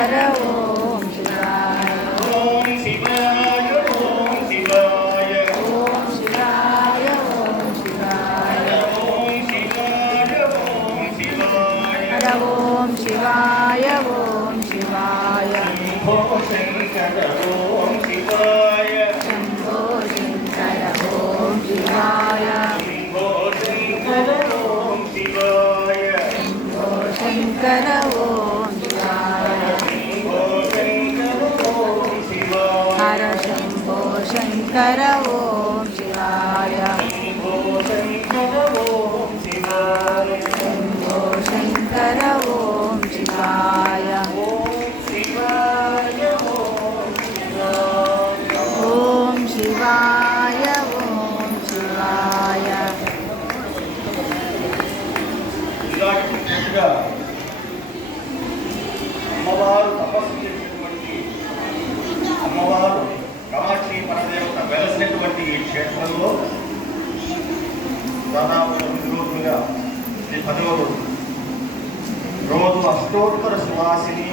శంకర ఓం శివాయ ఓం శివాయ ఓం శివాయ ఓం శివాయ ఓం శివాయ ఓం శివాయ ఓం శివాయ హర ఓం శివాయ ఓం శివాయ శంభో శంకర ఓం శివాయ శంభో శంకర ఓం శివాయ శంభో శంకర ఓం శివాయ శంభో శంకర ఓం శివాయ శంభో శంకర ఓం శివాయ హర శంభో శంకర ఓం శివాయ శంభో శంకర ఓం శివాయ శంభో శంకర ఓం శివాయ ఓం శివాయ ఓం శివాయ ఓం శివాయ ఓం శివాయ ఇలాంటి పూర్తిగా అమ్మవారు తపస్సు చేసినటువంటి అమ్మవారు కామాక్షి పరదేవత వెలసినటువంటి ఈ క్షేత్రంలో దాదాపు 9 రోజులుగా ఇది 10వ రోజు అష్టోత్తర సువాసిని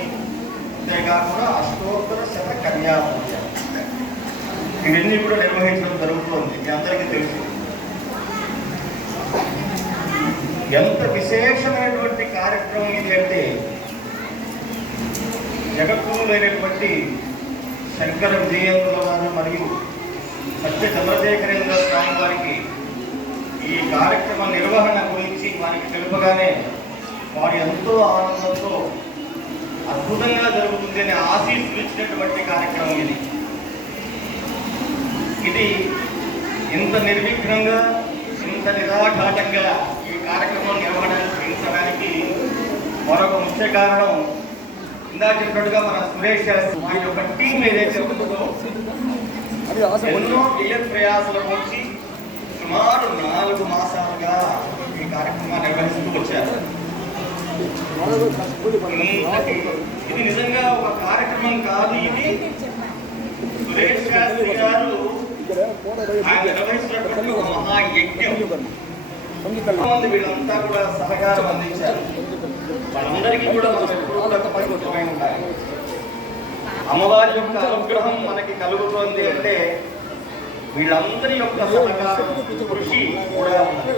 అంతేకాకుండా అష్టోత్తర శత కన్యా పూజ ఇవన్నీ కూడా నిర్వహించడం జరుగుతుంది మీ అందరికీ తెలుసు. ఎంత విశేషమైనటువంటి కార్యక్రమం ఇది అంటే జగత్తులో లేనటువంటి శంకర విజయేంద్రుల వారు మరియు సత్య చంద్రశేఖరేంద్ర స్వామి వారికి ఈ కార్యక్రమ నిర్వహణ గురించి వారికి తెలుపగానే వారు ఎంతో ఆనందంతో అద్భుతంగా జరుగుతుంది అని ఆశీస్సులు ఇచ్చినటువంటి కార్యక్రమం ఇది. ఇది ఇంత నిర్విఘ్నంగా ఇంత నిరాఘాటంగా ఈ కార్యక్రమం నిర్వహించడానికి మరొక ముఖ్య కారణం ఇందాక చెప్పినట్టుగా మన సురేష్ శాస్త్రి మా యొక్క టీం ఏదైతే ఉంటుందో ఎన్నో వ్యయ ప్రయాసాల నుంచి సుమారు 4 మాసాలుగా ఈ కార్యక్రమాన్ని నిర్వహిస్తూ వచ్చారు. ఇది నిజంగా ఒక కార్యక్రమం కాదు, ఇది సురేష్ శాస్త్రి గారు ఆయన నిర్వహిస్తున్నటువంటి ఒక మహాయజ్ఞం. మంది వీళ్ళంతా కూడా సహకారం అందించారు. వాళ్ళందరికీ కూడా మనం ఎప్పుడూ కూడా పరిమితమై ఉండాలి. అమ్మవారి యొక్క అనుగ్రహం మనకి కలుగుతోంది అంటే వీళ్ళందరి యొక్క సహకారం కృషి కూడా ఉంది.